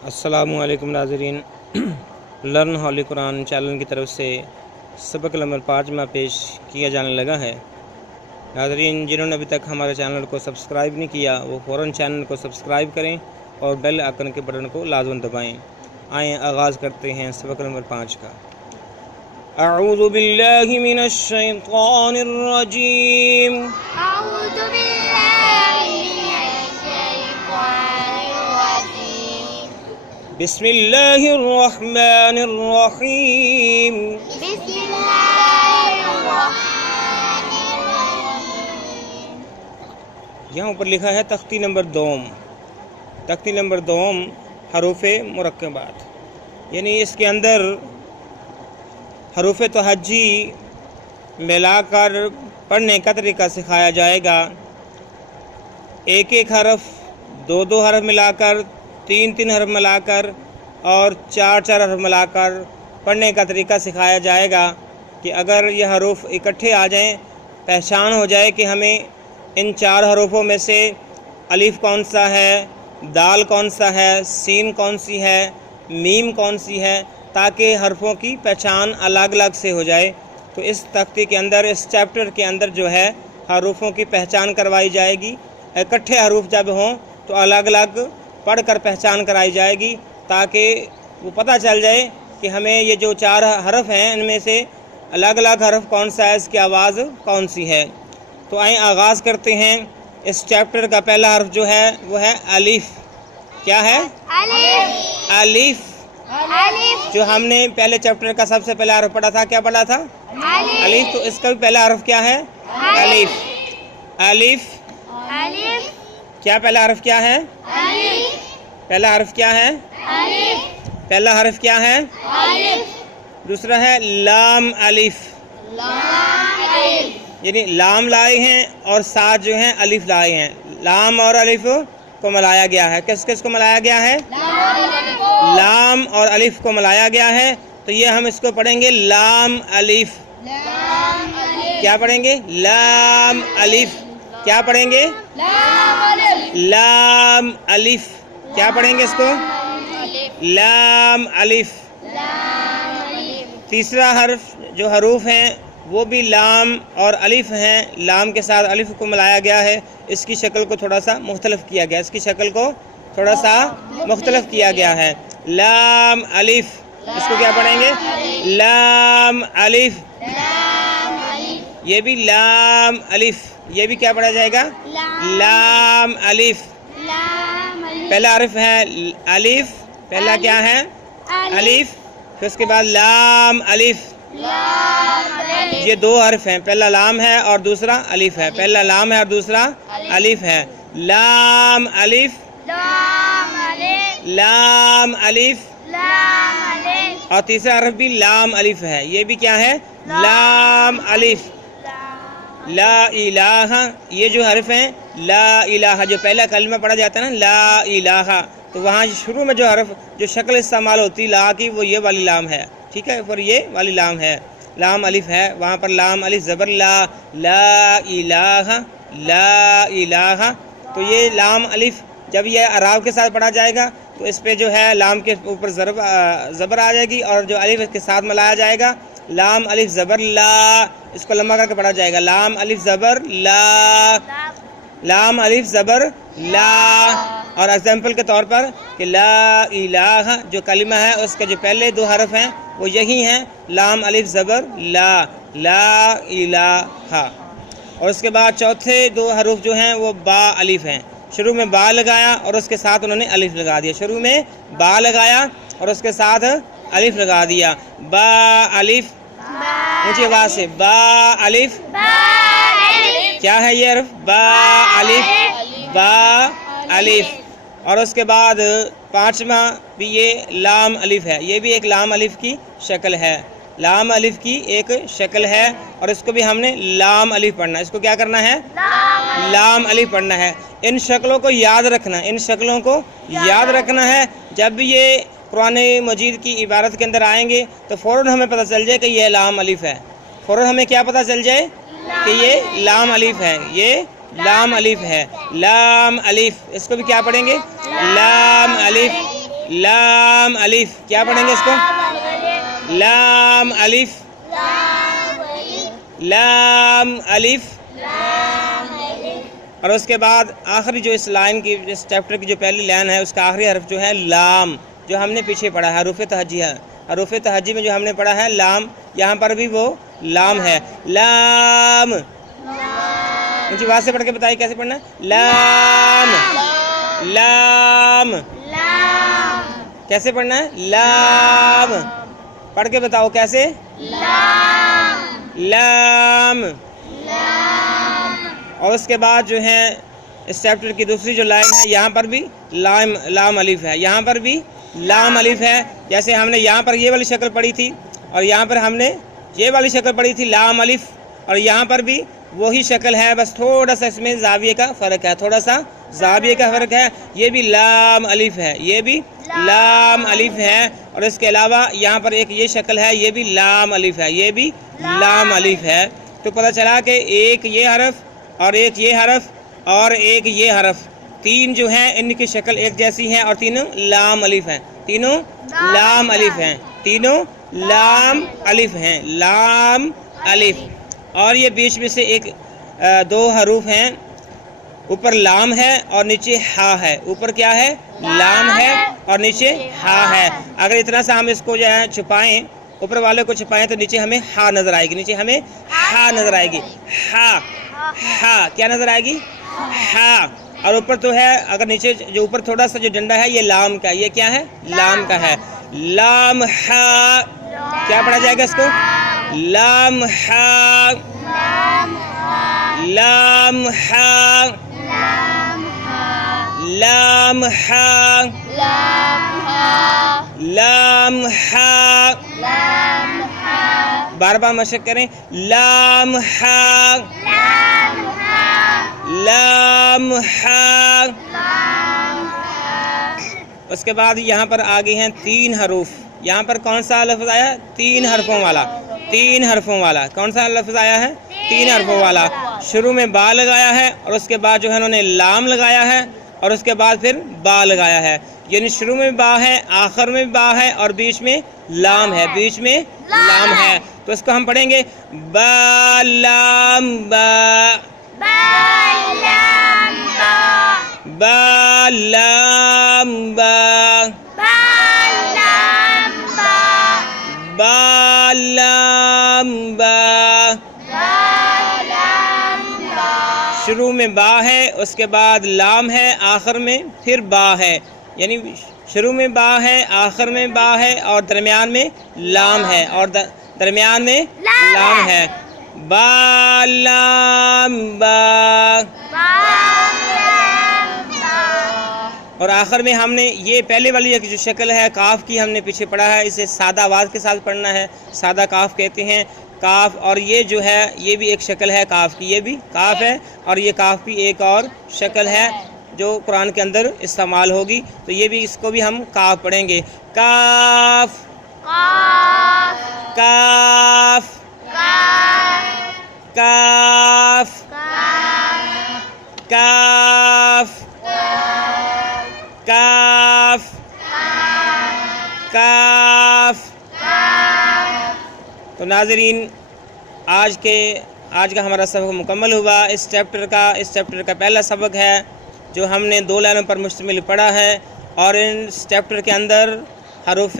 अस्सलामु अलैकुम नाज़रीन। लर्न होली कुरान चैनल की तरफ से सबक नंबर 5 में पेश किया जाने लगा है। नाज़रीन, जिन्होंने अभी तक हमारे चैनल को सब्सक्राइब नहीं किया वो फ़ौरन चैनल को सब्सक्राइब करें और बेल आइकन के बटन को लाज़िम दबाएं। आएँ आगाज़ करते हैं सबक नंबर 5 का। अऊज़ु बिल्लाहि मिनश शैतानिर रजीम। अऊज़ु बिल्लाहि मिनश शैतानिर रजीम। बिस्मिल्लाहिर रहमानिर रहीम। बिस्मिल्लाहिर रहमानिर रहीम। यहाँ ऊपर लिखा है तख्ती नंबर 2। तख्ती नंबर 2 हरूफ़े मुरक्कबात, यानी इसके अंदर हरूफ़ तहज्जी मिलाकर पढ़ने का तरीका सिखाया जाएगा। एक एक हरफ, दो दो हरफ मिलाकर, तीन तीन हरफ मिलाकर और चार चार हरफ मिलाकर पढ़ने का तरीका सिखाया जाएगा कि अगर ये हरूफ इकट्ठे आ जाएं, पहचान हो जाए कि हमें इन चार हरूफों में से अलिफ कौन सा है, दाल कौन सा है, सीन कौन सी है, मीम कौन सी है, ताकि हरफों की पहचान अलग अलग से हो जाए। तो इस तख्ती के अंदर, इस चैप्टर के अंदर जो है हरूफों की पहचान करवाई जाएगी। इकट्ठे हरूफ जब हों तो अलग अलग पढ़कर पहचान कराई जाएगी, ताकि वो पता चल जाए कि हमें ये जो चार हरफ हैं इनमें से अलग अलग हरफ कौन सा है, इसकी आवाज़ कौन सी है। तो आइए आगाज़ करते हैं। इस चैप्टर का पहला हरफ जो है वो है अलिफ। क्या है? अलिफ। अलिफ। अलिफ। जो हमने पहले चैप्टर का सबसे पहला हरफ पढ़ा था, क्या पढ़ा था? अलिफ। तो इसका भी पहला हरफ क्या है? अलिफ। अलिफ। अलिफ। क्या पहला हरफ क्या है? अलिफ। पहला हरफ क्या है? अलिफ। पहला हरफ क्या है? अलिफ। दूसरा है लाम अलिफ, लाम अलिफ। यानी लाम लाए हैं और साथ जो हैं अलिफ लाए हैं। लाम और अलिफ को मिलाया गया है। किस किस को मिलाया गया है? लाम और अलिफ को मिलाया गया है। तो ये हम इसको पढ़ेंगे लाम अलिफ। क्या पढ़ेंगे? लाम अलिफ। क्या पढ़ेंगे? लाम अलिफ। क्या पढ़ेंगे इसको? लाम अलिफ। तीसरा हर्फ जो हरूफ हैं वो भी लाम और अलिफ हैं। लाम के साथ अलिफ को मिलाया गया है। इसकी शक्ल को थोड़ा सा मुख्तलिफ किया गया, इसकी शक्ल को थोड़ा सा मुख्तलिफ किया गया है। लाम अलिफ, इसको क्या पढ़ेंगे? लाम अलिफ। ये भी लाम अलिफ, ये भी क्या पढ़ा जाएगा? लाम अलिफ। पहला हरफ है अलिफ। पहला क्या है? अलिफ। फिर उसके बाद लाम अलिफ। ये दो हरफ हैं, पहला लाम है और दूसरा अलिफ है। पहला लाम है और दूसरा अलिफ है। लाम अलिफ। लाम अलिफ। और तीसरा हरफ भी लाम अलिफ है। ये भी क्या है? लाम अलिफ। ला इलाहा, ये जो हरफ हैं ला इलाहा, जो पहला कलमा पढ़ा जाता है ना ला इलाहा, तो वहाँ शुरू में जो हरफ जो शक्ल इस्तेमाल होती है ला की, वो ये वाली लाम है। ठीक है, पर ये वाली लाम है, लाम अलिफ है। वहाँ पर लाम अलिफ ज़बर ला, ला इलाहा, ला इलाहा। तो ये लाम अलिफ जब ये अराब के साथ पढ़ा जाएगा तो इस पे जो है लाम के ऊपर ज़बर आ जाएगी और जो अलिफ इसके साथ मिलाया जाएगा, लाम अलिफ ज़बर ला, इसको लंबा करके पढ़ा जाएगा। लाम अलिफ ज़बर ला, लाम अलिफ ज़बर ला। और एग्जाम्पल के तौर पर कि ला इलाहा जो कलिमा है उसके जो पहले दो हरफ हैं वो यही हैं, लाम अलिफ ज़बर ला, ला इलाहा। और उसके बाद चौथे दो हरूफ जो हैं वो बा अलिफ हैं। शुरू में बा लगाया और उसके साथ उन्होंने अलिफ लगा दिया। शुरू में बा लगाया और उसके साथ अलिफ लगा दिया। बा अलिफ, ऊंची आवाज़ से बा अलिफ। क्या है ये हरफ? बा अलिफ, बा अलिफ। और उसके बाद पांचवा भी ये लाम अलिफ है। ये भी एक लाम अलिफ की शक्ल है, लाम अलिफ की एक शक्ल है। और इसको भी हमने लाम अलिफ पढ़ना है। इसको क्या करना है? लाम अलिफ पढ़ना है। इन शक्लों को याद रखना है, इन शक्लों को याद रखना है। जब भी ये कुरान मजीद की इबारत के अंदर आएंगे तो फ़ौरन हमें पता चल जाए कि ये लाम अलिफ है। फ़ौरन हमें क्या पता चल जाए कि ये लाम अलिफ है, ये लाम अलिफ है। लाम अलिफ, इसको भी क्या पढ़ेंगे? लाम अलिफ, لام الف، کیا پڑھیں گے اس کو؟ لام الف، لام الف، اور اس کے بعد آخری جو اس لائن کی، اس چیپٹر کی جو پہلی لائن ہے، اس کا آخری حرف جو ہے لام، جو ہم نے پیچھے پڑھا ہے حروف تہجی ہے، حروف تہجی میں جو ہم نے پڑھا ہے لام، یہاں پر بھی وہ لام ہے، لام، مجھے آواز سے پڑھ کے بتائیے کیسے پڑھنا ہے؟ لام، لام، کیسے پڑھنا ہے؟ لام، پڑھ کے بتاؤ کیسے؟ لام، اور اس کے بعد جو ہے اس چیپٹر کی دوسری جو لائن ہے، یہاں پر بھی لام الف ہے، یہاں پر بھی لام الف ہے، جیسے ہم نے یہاں پر یہ والی شکل پڑھی تھی اور یہاں پر ہم نے یہ والی شکل پڑھی تھی لام الف، اور یہاں پر بھی وہی شکل ہے، بس تھوڑا سا اس میں زاویے کا فرق ہے، تھوڑا سا زاویے کا فرق ہے، یہ بھی لام الف ہے، یہ بھی لام الف ہے، اور اس کے علاوہ یہاں پر ایک یہ شکل ہے، یہ بھی لام الف ہے، یہ بھی لام الف ہے، تو پتہ چلا کہ ایک یہ حرف اور ایک یہ حرف اور ایک یہ حرف، تین جو ہیں ان کی شکل ایک جیسی ہے اور تینوں لام الف ہیں، تینوں لام الف ہیں، تینوں لام الف ہیں، لام الف، اور یہ بیچ میں سے ایک دو حروف ہیں، اوپر لام ہے اور نیچے ہا ہے، اوپر کیا ہے؟ لام ہے اور نیچے ہا ہے، اگر اتنا سا ہم اس کو جو ہے چھپائیں، اوپر والے کو چھپائیں تو نیچے ہمیں ہا نظر آئے گی، نیچے ہمیں ہا نظر آئے گی، ہا، ہا کیا نظر آئے گی؟ ہا، اور اوپر تو ہے، اگر نیچے جو اوپر تھوڑا سا جو ڈنڈا ہے یہ لام کا، یہ کیا ہے؟ لام کا ہے، لام ہا، کیا پڑھا جائے گا اس کو؟ لام ہا، لام ہا، لام ہا، لام ہا، بار بار مشق کریں، لام ہا، لام ہا، اس کے بعد یہاں پر آگے ہیں تین حروف، یہاں پر کون سا لفظ آیا؟ تین حرفوں والا، تین حرفوں والا، کون سا لفظ آیا ہے؟ تین حرفوں والا، شروع میں با لگایا ہے اور اس کے بعد جو ہے انہوں نے لام لگایا ہے اور اس کے بعد پھر با لگایا ہے، یعنی شروع میں با ہے، آخر میں با ہے اور بیچ میں لام ہے، بیچ میں لام ہے، تو اس کو ہم پڑھیں گے با لام با، با لام با، با لام با، شروع میں با ہے، اس کے بعد لام ہے، آخر میں پھر با ہے، یعنی شروع میں با ہے، آخر میں با ہے اور درمیان میں لام ہے، اور درمیان میں لام ہے، با لام با، اور آخر میں ہم نے یہ پہلے والی ایک جو شکل ہے کاف کی، ہم نے پیچھے پڑھا ہے، اسے سادہ آواز کے ساتھ پڑھنا ہے، سادہ کاف کہتے ہیں کاف، اور یہ جو ہے یہ بھی ایک شکل ہے کاف کی، یہ بھی کاف ہے اور یہ کاف بھی ایک اور شکل ہے جو قرآن کے اندر استعمال ہوگی، تو یہ بھی اس کو بھی ہم کاف پڑھیں گے، کاف، کاف، کاف، کاف، کاف، کاف، تو ناظرین آج کا ہمارا سبق مکمل ہوا، اس چیپٹر کا پہلا سبق ہے جو ہم نے 2 لائنوں پر مشتمل پڑھا ہے، اور اس چیپٹر کے اندر حروف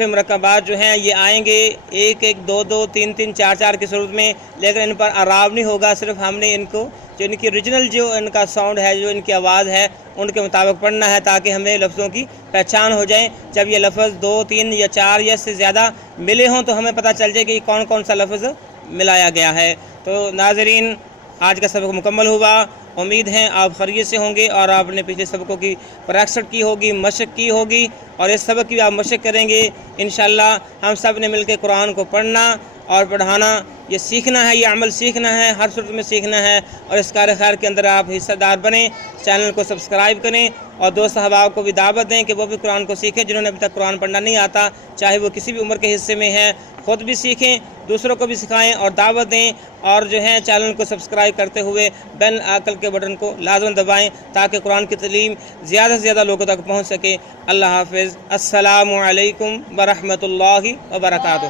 مرکبات جو ہیں یہ آئیں گے 1 1 2 2 3 3 4 4 کی صورت میں، لیکن ان پر اعراب نہیں ہوگا، صرف ہم نے ان کو جو ان کی اوریجنل جو ان کا ساؤنڈ ہے، جو ان کی آواز ہے، ان کے مطابق پڑھنا ہے تاکہ ہمیں لفظوں کی پہچان ہو جائے، جب یہ لفظ 2 3 یا 4 یا اس سے زیادہ ملے ہوں تو ہمیں پتہ چل جائے کہ کون کون سا لفظ ملایا گیا ہے۔ تو ناظرین آج کا سبق مکمل ہوا، امید ہے آپ خیریت سے ہوں گے اور آپ نے پچھلے سبقوں کی پریکٹس کی ہوگی، مشق کی ہوگی، اور اس سبق کی آپ مشق کریں گے، انشاءاللہ ہم سب نے مل کے قرآن کو پڑھنا اور پڑھانا یہ سیکھنا ہے، یہ عمل سیکھنا ہے، ہر صورت میں سیکھنا ہے، اور اس کار خیر کے اندر آپ حصہ دار بنیں۔ چینل کو سبسکرائب کریں اور دوست احباب کو بھی دعوت دیں کہ وہ بھی قرآن کو سیکھیں، جنہوں نے ابھی تک قرآن پڑھنا نہیں آتا، چاہے وہ کسی بھی عمر کے حصے میں ہیں، خود بھی سیکھیں، دوسروں کو بھی سکھائیں اور دعوت دیں، اور جو ہے چینل کو سبسکرائب کرتے ہوئے بیل آئیکن کے بٹن کو لازم دبائیں تاکہ قرآن کی تعلیم زیادہ سے زیادہ لوگوں تک پہنچ سکے۔ اللہ حافظ۔ السلام علیکم ورحمۃ اللہ وبرکاتہ۔